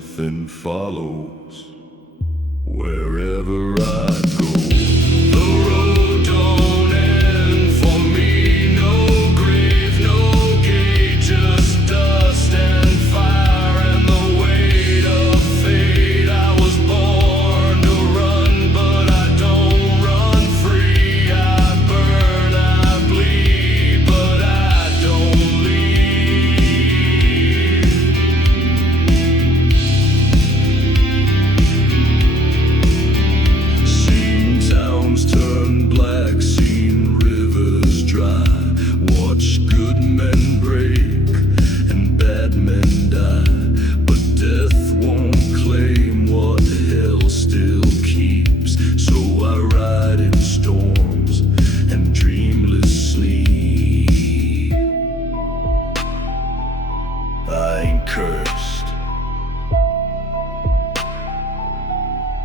something follows wherever I go. The road don't end for me, no grave, no gate, just dust and fire and the weight of fate. I was born to run, but I don't run free. I burn, I bleed, but I don't leave. Seen towns turn black, seen rivers dry, watched good men break and bad men die, but death won't claim what hell still keeps. So I ride in storms and dreamless sleep. I ain't cursed,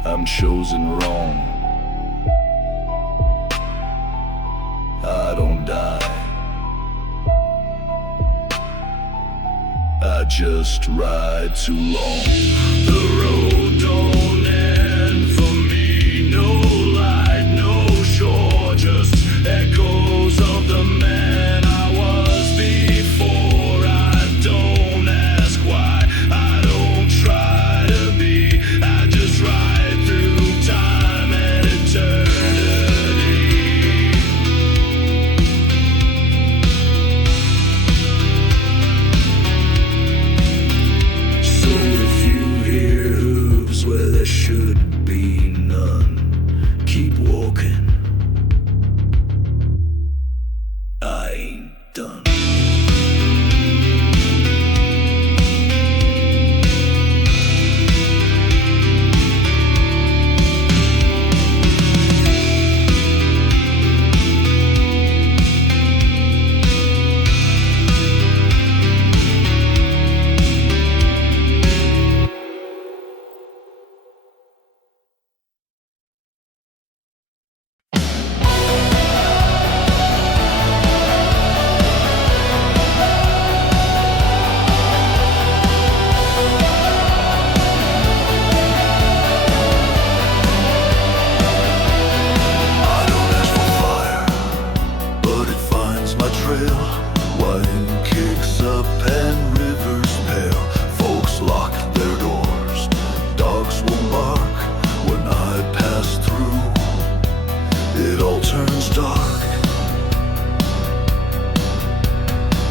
I'm chosen wrong. I don't die, I just ride too long. The road don't end for me, no light, no shore, just echoes of the man I was before. I don't ask why, I don't try to be, I just ride through time and eternity. So if you hear hooves where there should be none, keep walking, I ain't done. I don't ask for fire, but it finds my trail. Wine kicks up and rivers pale. Folks lock their doors, dogs will bark when I pass through. It all turns dark.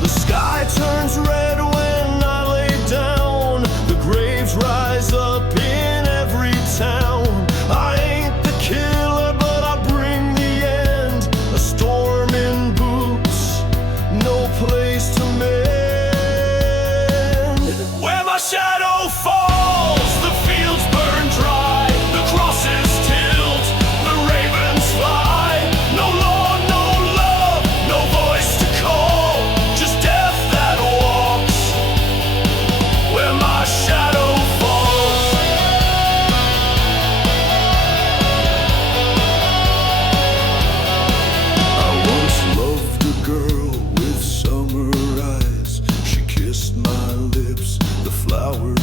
The sky turns red when I lay down. The graves rise up in every town. I ain't the killer, but I bring the end. A storm in boots, no place to mend. Where my shadow falls, the fields burn dry, the crosses tilt, the ravens fly. No law, no love, no voice to call, just death that walks where my shadow falls. I once loved a girl with summer eyes. She kissed my lips, the flowers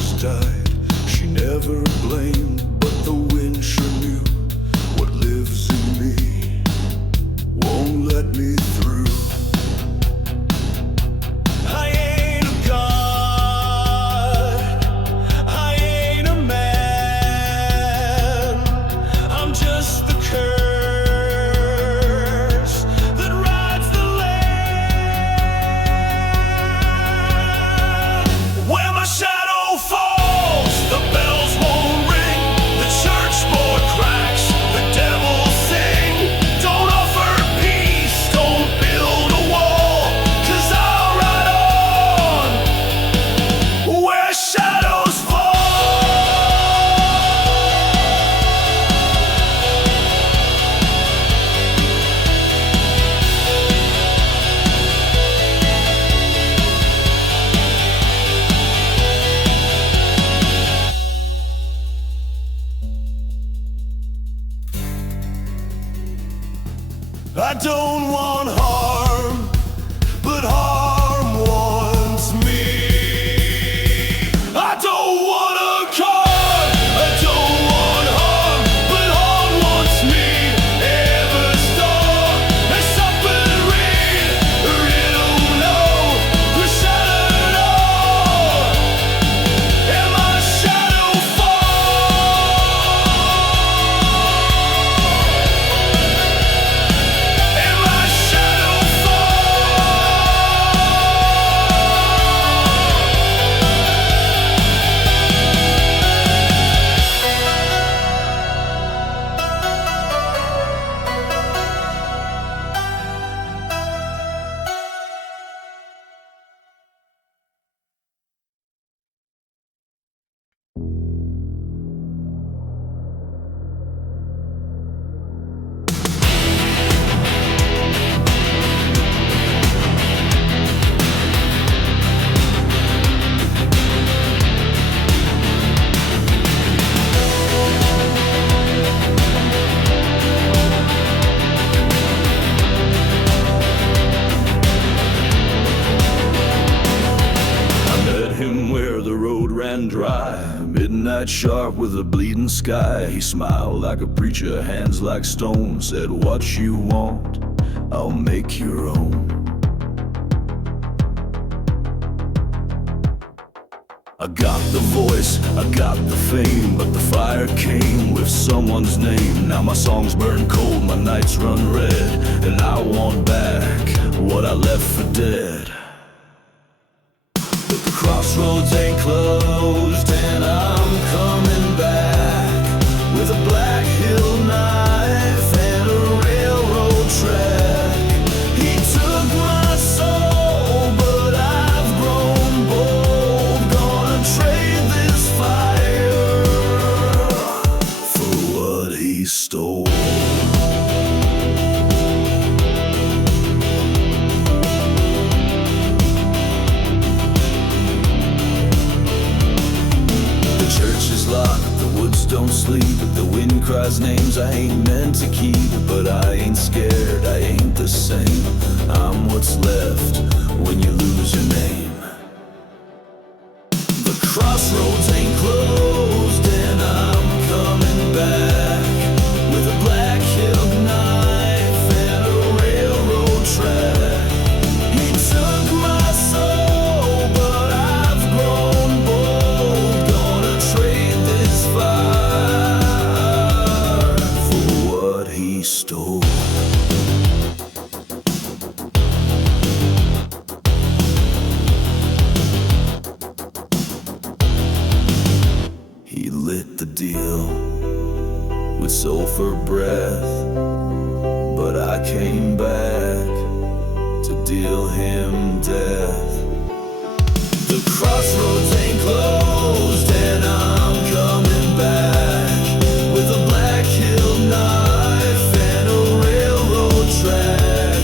ran dry. Midnight sharp with a bleeding sky. He smiled like a preacher, hands like stone. Said, what you want, I'll make your own. I got the voice, I got the fame, but the fire came with someone's name. Now my songs burn cold, my nights run red, and I want back what I left for dead. But the crossroads ain't closed, and I'm coming back with a Black Hill knife and a railroad track. He took my soul, but I've grown bold. Gonna trade this fire for what he stole. Locked, the woods don't sleep, the wind cries names I ain't meant to keep. But I ain't scared, I ain't the same. I'm what's left when you lose your name. The crossroads ain't closed, and I'm coming back with a Black Hill knife and a railroad track. He took my soul, but I've grown bold. Gonna trade this fire for what he stole. He lit the deal with sulfur breath, but I came back to deal him death. The crossroads ain't closed, and I'm coming back with a Black Hill knife and a railroad track.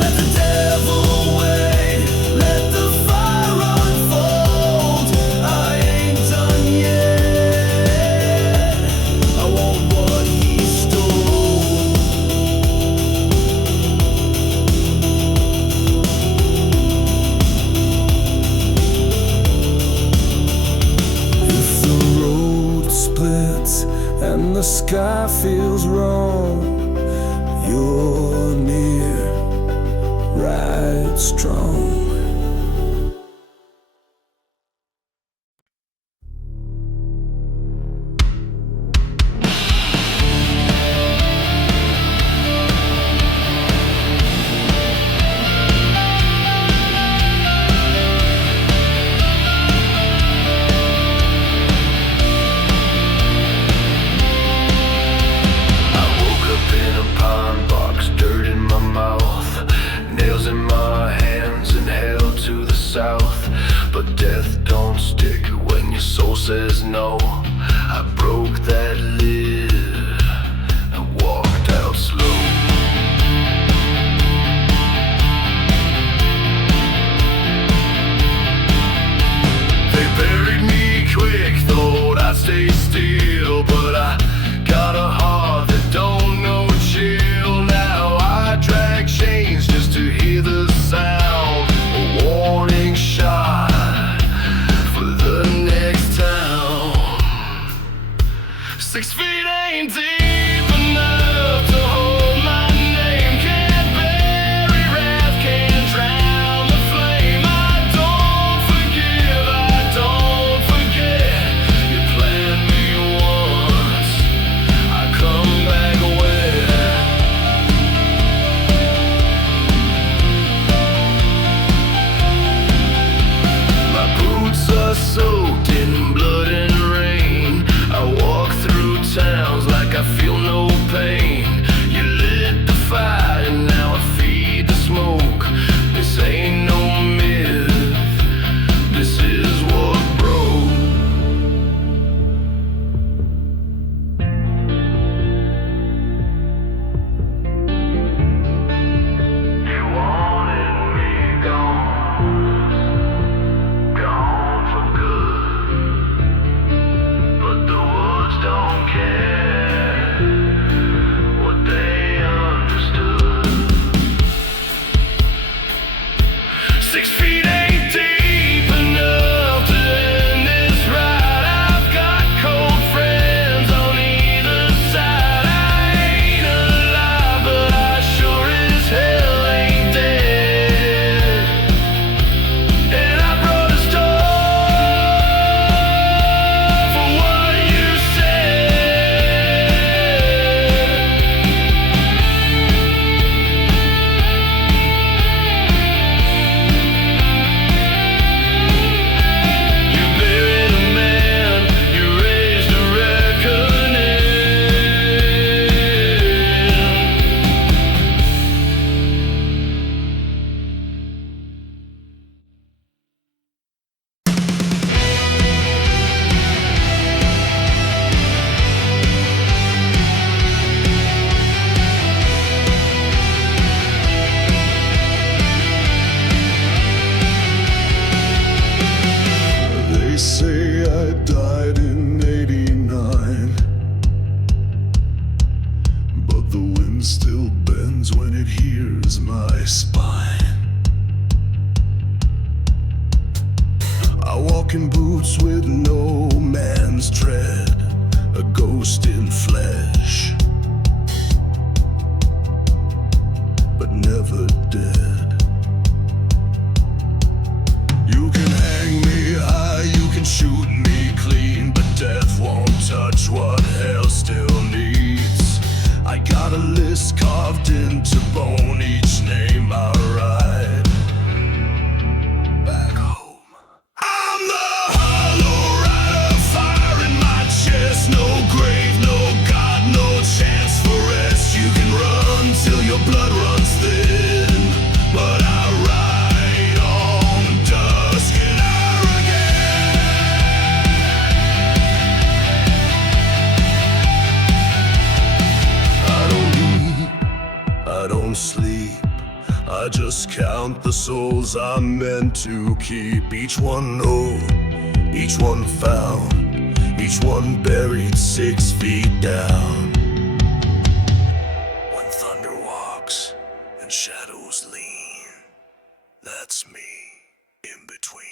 Let the devil wait, let the fire unfold. I ain't done yet, I want what he stole. If the road splits and the sky feels wrong, you're near, right strong. But death don't stick when your soul says no. I broke that lid and walked out slow. They buried me quick, thought I'd stay still, but I got a heart that don't know chill. Now I drag chains just to hear the sound. A warning shot for the next town. 6 feet ain't deep enough to hold my name. Can't bury wrath, can't drown the flame. I don't forgive, I don't forget. You planned me once, I come back wet. My boots are soaked in blood and rain. I walk through towns like I feel no pain. You lit the fire and now I feed the smoke. This ain't no myth, this is what broke. You wanted me gone, gone for good. But the woods don't care what they understood. 6 feet ain't deep enough to end this ride. walking boots with no man's tread, a ghost in flesh, but never dead. You can hang me high, you can shoot me clean, but death won't touch what hell still needs. I got a list carved into bone, each name I write back home. I'm the hollow rider, fire in my chest, no grave, no God, no chance for rest. You can run till your blood runs thin, but I ride on dusk and I don't sleep, I just count the souls I'm meant to keep. Each one old, each one found, each one buried 6 feet down. When thunder walks and shadows lean, that's me in between.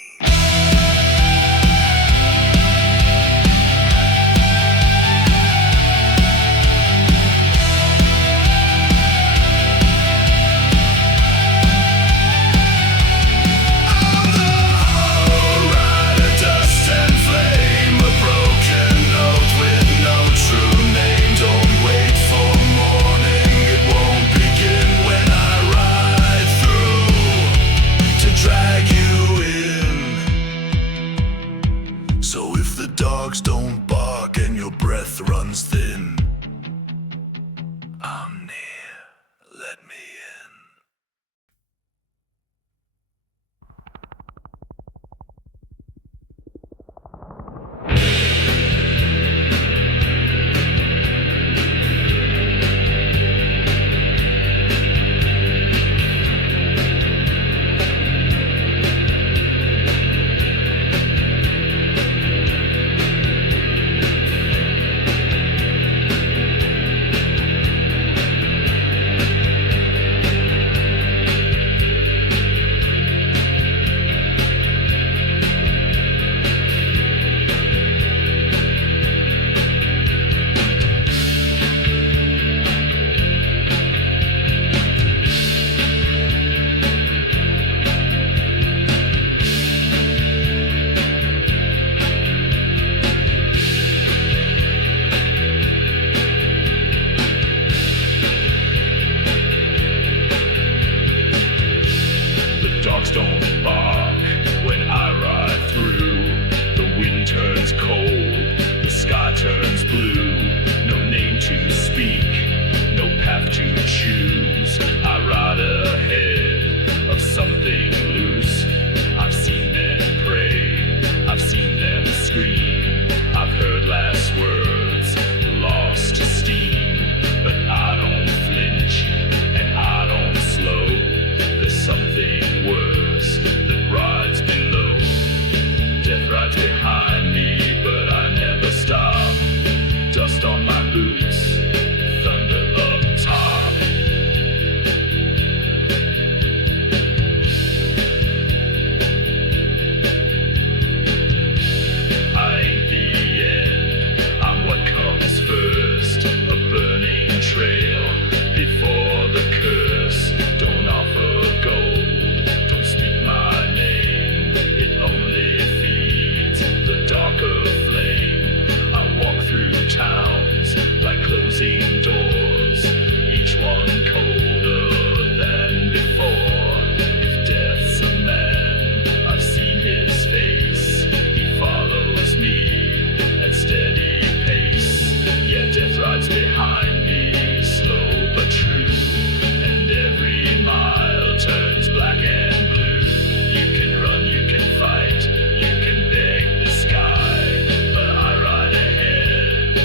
So if the dogs don't bark and your breath runs thin, I'm near, let me in. Dogs don't bark when I ride through. The wind turns cold, the sky turns blue. No name to speak, no path to choose. I ride ahead of something loose. I've seen them pray, I've seen them scream. I've heard last words, lost to steam. But I don't flinch and I don't slow. There's something worse that rides below. Death rides behind me, but I never stop. Dust on my boots, thunder up top. I ain't the end, I'm what comes first. A burning trail before the curse. Don't offer gold, don't speak my name. It only feeds the darker flame. I walk through towns like closing doors, each one colder than before. If death's a man, I've seen his face. He follows me at steady pace. Yeah, death rides behind me, slow but true. And every mile turns black and blue. You can run, you can fight, you can beg the sky, but I ride ahead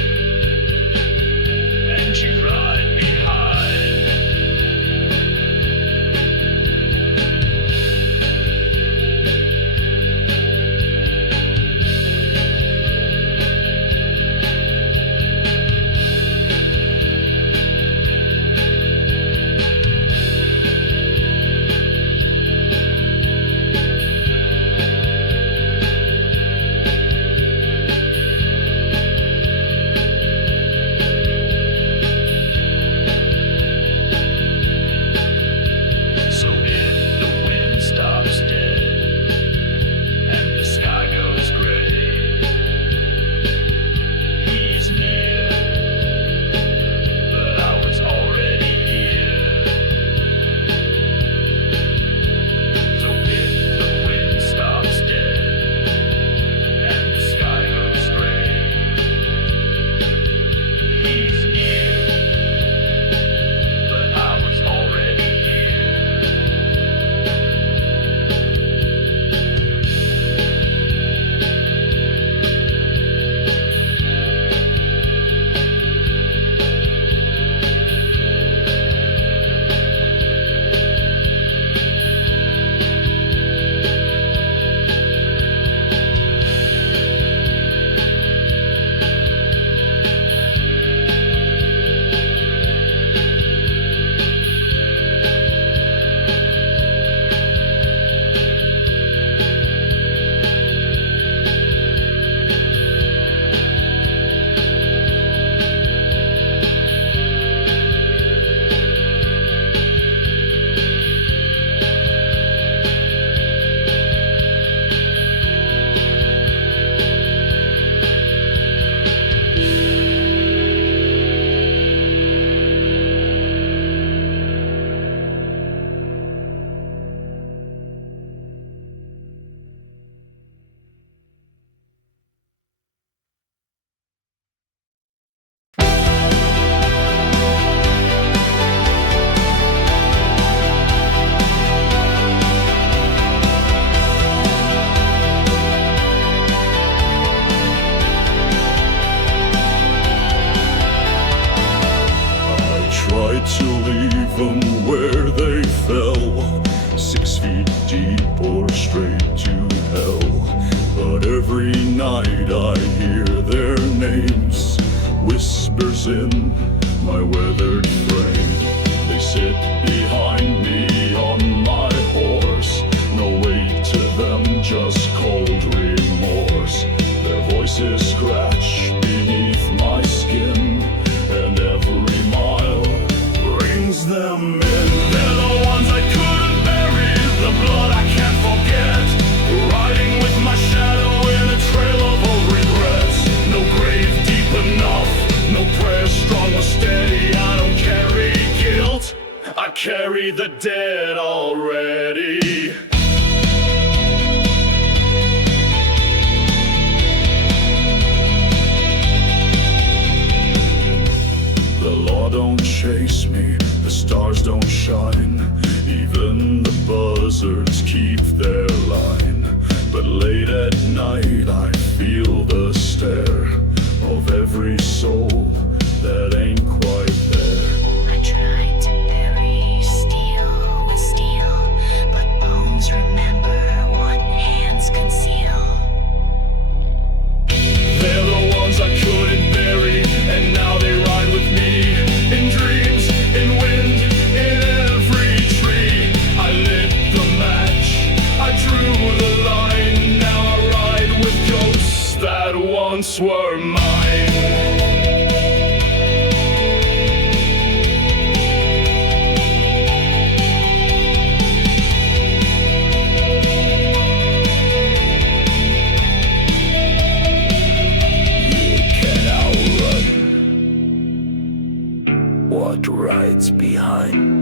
and you ride behind. them where they fell, 6 feet deep or straight to hell. But every night I hear their names, whispers in my weathered frame. They sit behind me on my horse, no weight to them, just cold remorse. Their voices scratch beneath my skin, and every mile brings them in. They're the ones I couldn't bury, the blood I can't forget, riding with my shadow in a trail of old regrets. No grave deep enough, no prayer strong or steady. I don't carry guilt, I carry the dead already. The law don't chase me, the stars don't shine, even the buzzards keep their line. But late at night I feel the stare of every soul that ain't quite there. I tried to bury steel with steel, but bones remember what hands conceal. They're the ones I couldn't bury, and now they ride with me, in dreams, in wind, in every tree. I lit the match, I drew the line, now I ride with ghosts that once were mine. What rides behind